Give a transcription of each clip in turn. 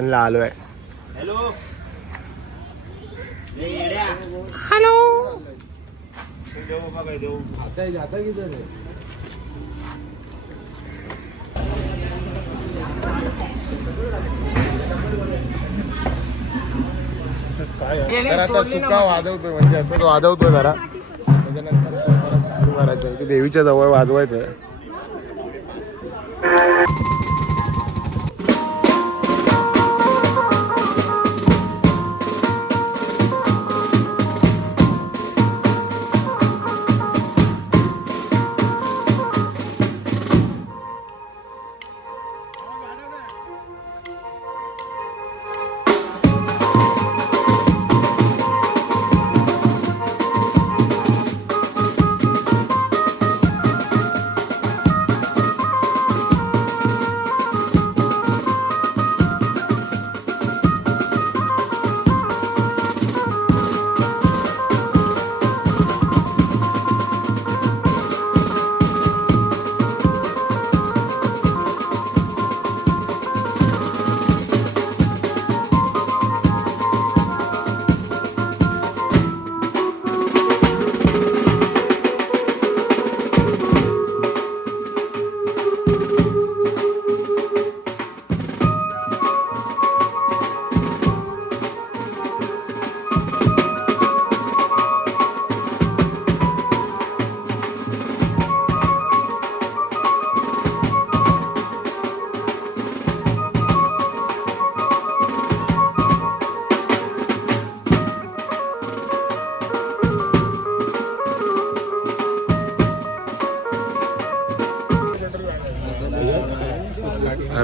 ला आलोय. Hello. Hello. देऊ बाबा काय देऊ? तर आता सुका वाजवतोय म्हणजे असं वाजवतोय जरा त्याच्यानंतर ते देवीच्या जवळ वाजवायचं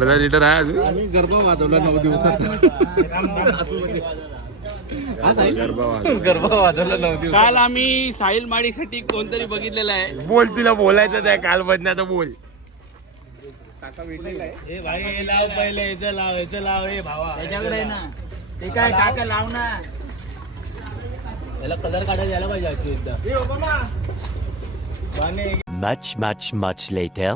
अर्धा लिटर आहे अजून. आम्ही गरबा वाजवला नऊ दिवसात. गरबा वाजवला. गरबा वाजवला नऊ दिवस काल आम्ही साहिल माडीसाठी कोणतरी बघितलेलं आहे. बोल तिला बोलायचं आहे काल बदल्या तर बोल. ए भाई हे लाव पहिले याचं लाव याचं लाव हे भावा. त्याच्याकडे आहे ना. ते काय काका लाव ना. याला कलर काढायला यायला पाहिजे आजची एकदा. Much, much, much later.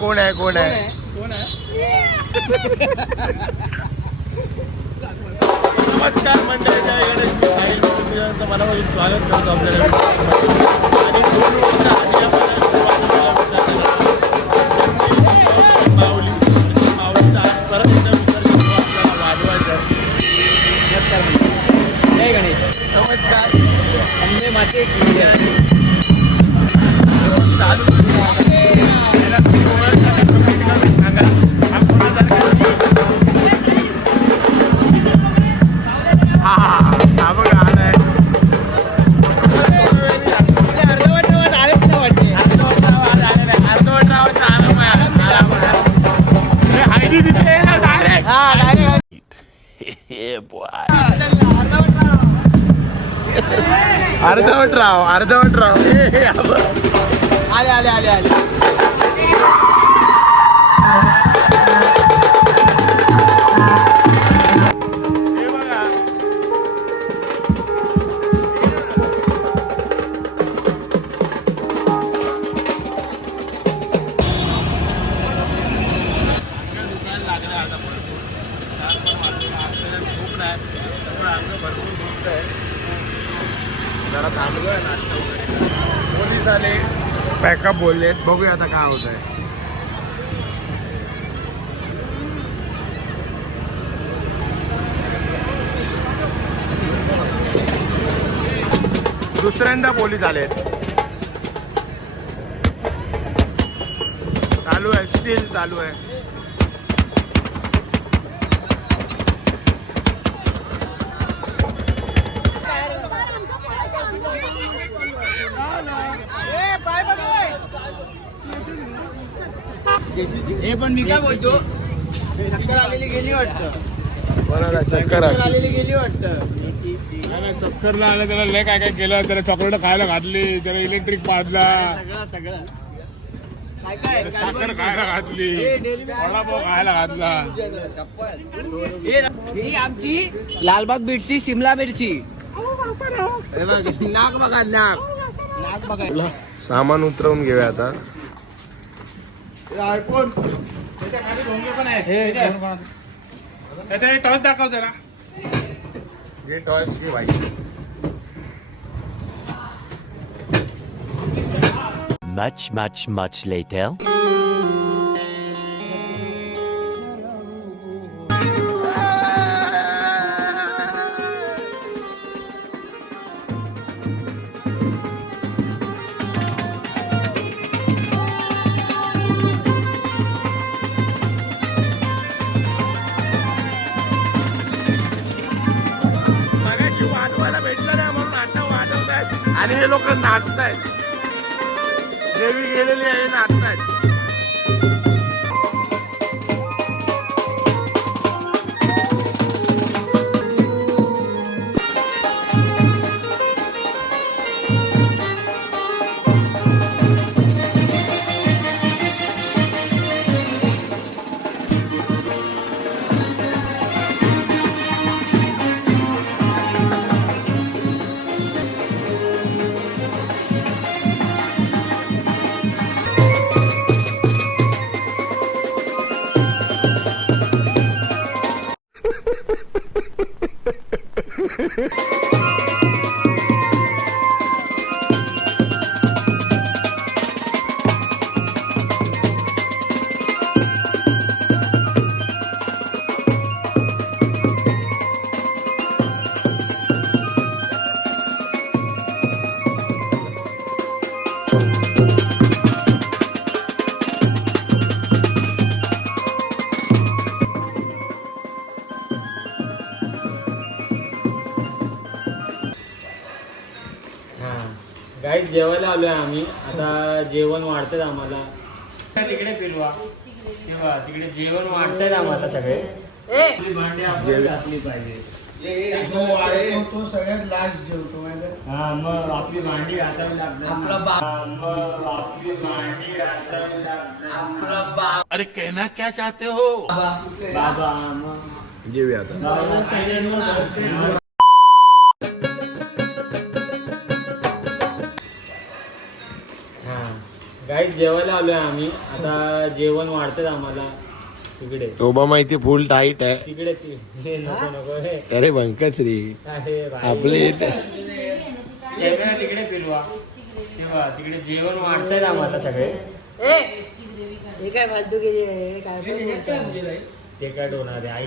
कोण आहे कोण आहे? नमस्कार मंडळी जय गणेश. मी साहिल मोदीयांचं मनापासून स्वागत करतो आपल्या नवीन व्हिडिओमध्ये. आणि दोन वर्ष आधी आपण सुरुवातीला विचार केला. माऊली म्हणजे माऊलीचा आज परत एकदा विसर्जन होतो आपल्याला वाजवायचं. जय गणेश. नमस्कार. अंबे माते की जय. चालू. अर्धवट राव अर्धवट राव आले आले आले आले. भरपूर खूप आहे जरा थांबलोय नाश्ता वगैरे पोलीस आले. पॅकअप बोललेत. बघूया आता काय होत आहे दुसऱ्यांदा पोलीस आले चालू आहे. स्टील चालू आहे. हे पण मी काय बोलतो? चक्कर आलेली गेली वाटतं. चक्कर चक्कर आली? आलेली गेली वाटतं. त्याला चक्करला आलं त्याला लय काय काय केलं त्याला चॉकलेट खायला घातली त्याला इलेक्ट्रिक पाजला सगळं सगळं. काय काय? त्याला साखर खायला घातली. वडापाव खायला घातला. ही आमची लालबाग मिरची शिमला मिरची. बघ, नाक बघा नाक. नाक बघा. सामान उतरवून घेऊया आता. टॉस दाखव जरा हे टॉयच घे भाई Much, much, much later. आणि हे लोक नाचतायत. देवी गेलेली आहे नाचतायत. जेवायला आलोय आम्ही. आता जेवण वाढतंय आम्हाला. तिकडे फिरवा तेव्हा तिकडे जेवण वाढतंय आम्हाला सगळे. आपली भांडी आपण घासली पाहिजे. तो सगळ्यात लास्ट जेवतो हा मग आपली भांडी घासावी लागतात अरे कहना क्या चाहते हो? बाबा मग. जेऊया गाईड जेवायला आलोय आम्ही. आता जेवण वाढतंय आम्हाला. तिकडे. तोबा माहिती फुल टाईट आहे. तिकडे ती- हे नको नको हे. अरे पंकज रे आहे बाई. आपले कॅमेरा तिकडे फिरवा. तेव्हा तिकडे जेवण वाढतंय आम्हाला सगळे. हे काय फालतू काय पण बोलतो. ते काय होणार आहे. आई